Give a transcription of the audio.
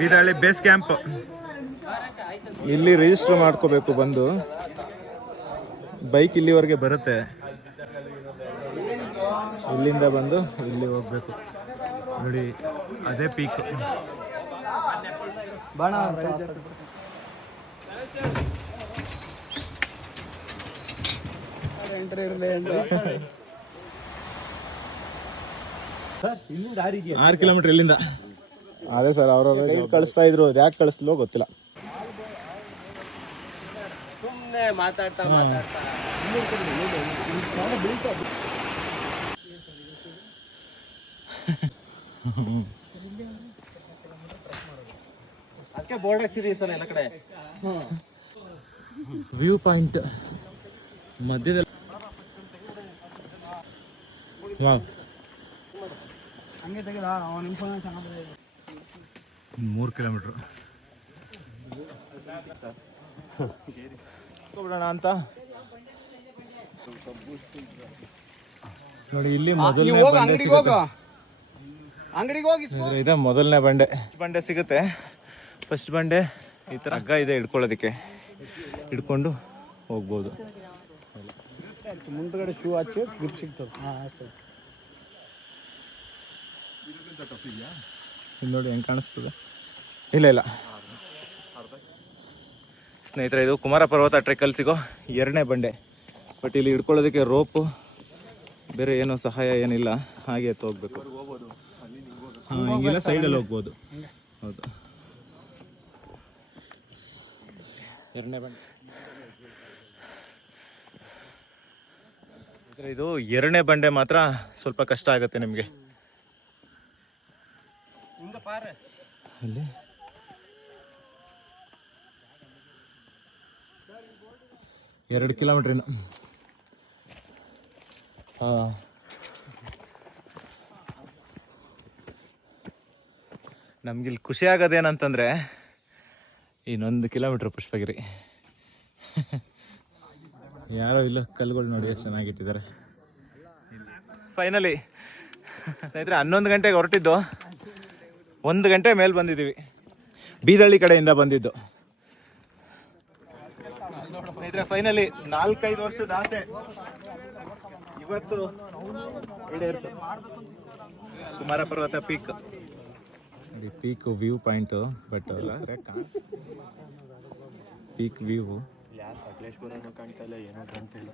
ಬೀದಳ್ಳಿ base camp. ಇಲ್ಲಿ register ಮಾಡ್ಕೋಬೇಕು ಬಂದು. ಬೈಕ್ ಇಲ್ಲಿವರೆಗೆ ಬರುತ್ತೆ, ಇಲ್ಲಿಂದ ಬಂದು ಇಲ್ಲಿ ಹೋಗ್ಬೇಕು. ನೋಡಿ ಅದೇ ಪೀಕ್. ಆರು ಕಿಲೋಮೀಟರ್ ಇಲ್ಲಿಂದ. ಅದೇ ಸರ್, ಅವ್ರವ್ರ ಕಳಿಸ್ತಾ ಇದ್ರು, ಅದು ಯಾಕೆ ಕಳಿಸ್ಲೋ ಗೊತ್ತಿಲ್ಲ. ಮಾತಾಡ್ತಾ ಅದಕ್ಕೆ ಬೋರ್ಡ್ ಹಾಕ್ಸಿದೀವಿ ಸರ್ ಎಲ್ಲ ಕಡೆ. ವ್ಯೂ ಪಾಯಿಂಟ್ ಮಧ್ಯದಲ್ಲಿ. 3 ಕಿಲೋಮೀಟರ್ ಬಿಡೋಣ ಅಂತ ನೋಡಿ. ಇಲ್ಲಿ ಮೊದಲನೇ ಇದೆ, ಮೊದಲನೇ ಬಂಡೆ ಸಿಗುತ್ತೆ. ಫಸ್ಟ್ ಬಂಡೆ ಈ ಥರ ಹಗ್ಗ ಇದೆ ಹಿಡ್ಕೊಳ್ಳೋದಕ್ಕೆ, ಹಿಡ್ಕೊಂಡು ಹೋಗ್ಬೋದು. ಮುಂದ್ಗಡೆ ಶೂ ಹಚ್ಚಿ ಗ್ರಿಪ್ ಸಿಗ್ತದೆ. ನೋಡಿ ಹೆಂಗೆ ಕಾಣಿಸ್ತದೆ. ಇಲ್ಲ ಸ್ನೇಹಿತರೆ, ಇದು ಕುಮಾರ ಪರ್ವತ ಟ್ರೆಕ್ಕಲ್ಲಿ ಸಿಗೋ 2ನೇ ಬಂಡೆ. ಬಟ್ ಇಲ್ಲಿ ಹಿಡ್ಕೊಳ್ಳೋದಕ್ಕೆ ರೋಪು ಬೇರೆ ಏನೋ ಸಹಾಯ ಏನಿಲ್ಲ, ಹಾಗೆ ಎತ್ತು ಹೋಗ್ಬೇಕು. ಹಿಂಗೆಲ್ಲ ಸೈಡಲ್ಲಿ ಹೋಗ್ಬೋದು. ಹೌದು, 2ನೇ ಬಂಡೆ. ಇದು 2ನೇ ಬಂಡೆ ಮಾತ್ರ ಸ್ವಲ್ಪ ಕಷ್ಟ ಆಗುತ್ತೆ ನಿಮಗೆ. ಅಲ್ಲಿ 2 ಕಿಲೋಮೀಟರ್ ಇನ್ನು. ನಮ್ಗಿಲ್ಲಿ ಖುಷಿ ಆಗೋದೇನಂತಂದರೆ ಇನ್ನೊಂದು ಕಿಲೋಮೀಟ್ರ್ ಪುಷ್ಪಗಿರಿ. ಯಾರೋ ಇಲ್ಲ, ಕಲ್ಲುಗಳು ನೋಡಿ ಎಷ್ಟು ಚೆನ್ನಾಗಿಟ್ಟಿದ್ದಾರೆ. ಫೈನಲಿ ಸ್ನೇಹಿತರೆ, 11 ಗಂಟೆಗೆ ಹೊರಟಿದ್ದು, 1 ಗಂಟೆ ಮೇಲೆ ಬಂದಿದ್ದೀವಿ. ಬೀದಳ್ಳಿ ಕಡೆಯಿಂದ ಬಂದಿದ್ದು ಸ್ನೇಹಿತರೆ. ಫೈನಲಿ 4-5 ವರ್ಷದ ಆಸೆ ಇವತ್ತು ಈಡೇರಿತು. ಕುಮಾರ ಪರ್ವತ peak. Peak view point, but peak view ಕಾಣ್ತಾ ಇಲ್ಲ, ಏನೋ ಕಾಣ್ತಾ ಇಲ್ಲ.